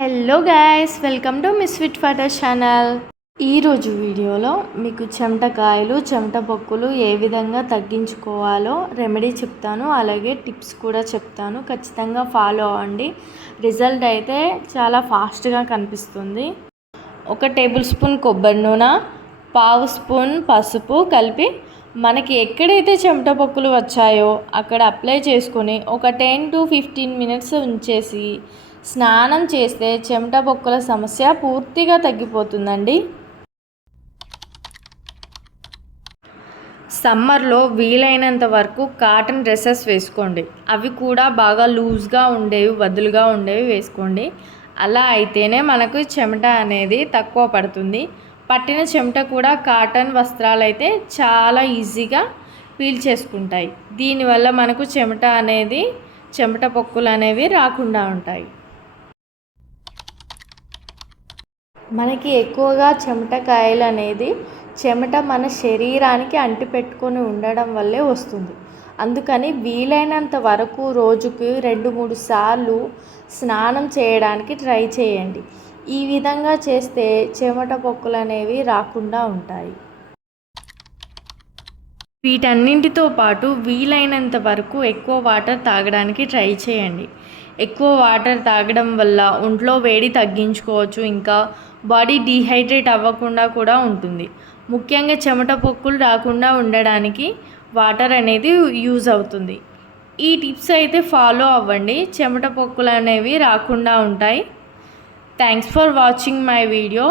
Hello guys, welcome to miss fit ఫాటర్ channel. ఈరోజు వీడియోలో మీకు చెమటకాయలు చెమట పొక్కులు ఏ విధంగా తగ్గించుకోవాలో రెమెడీ చెప్తాను, అలాగే టిప్స్ కూడా చెప్తాను. ఖచ్చితంగా ఫాలో అవ్వండి. రిజల్ట్ అయితే చాలా ఫాస్ట్గా కనిపిస్తుంది. 1 టేబుల్ స్పూన్ కొబ్బరి నూనె, 1/2 స్పూన్ పసుపు కలిపి మనకి ఎక్కడైతే చెమట పొక్కులు వచ్చాయో అక్కడ అప్లై చేసుకొని ఒక 10 to 15 మినిట్స్ ఉంచేసి స్నానం చేస్తే చెమట పొక్కుల సమస్య పూర్తిగా తగ్గిపోతుందండి. సమ్మర్లో వీలైనంత వరకు కాటన్ డ్రెస్సెస్ వేసుకోండి. అవి కూడా బాగా లూజ్గా ఉండేవి, వదులుగా ఉండేవి వేసుకోండి. అలా అయితేనే మనకు చెమట అనేది తక్కువ పడుతుంది. పట్టిన చెమట కూడా కాటన్ వస్త్రాలు అయితే చాలా ఈజీగా పీల్చేసుకుంటాయి. దీనివల్ల మనకు చెమట పొక్కులు అనేవి రాకుండా ఉంటాయి. మనకి ఎక్కువగా చెమటకాయలు అనేది చెమట మన శరీరానికి అంటిపెట్టుకొని ఉండడం వల్లే వస్తుంది. అందుకని వీలైనంత వరకు రోజుకి 2-3 సార్లు స్నానం చేయడానికి ట్రై చేయండి. ఈ విధంగా చేస్తే చెమట పొక్కులు అనేవి రాకుండా ఉంటాయి. వీటన్నింటితో పాటు వీలైనంత వరకు ఎక్కువ వాటర్ తాగడానికి ట్రై చేయండి. ఎక్కువ వాటర్ తాగడం వల్ల ఒంట్లో వేడి తగ్గించుకోవచ్చు, ఇంకా బాడీ డీహైడ్రేట్ అవ్వకుండా కూడా ఉంటుంది. ముఖ్యంగా చెమట పొక్కులు రాకుండా ఉండడానికి వాటర్ అనేది యూజ్ అవుతుంది. ఈ టిప్స్ అయితే ఫాలో అవ్వండి, చెమట పొక్కులు అనేవి రాకుండా ఉంటాయి. Thanks for watching my video.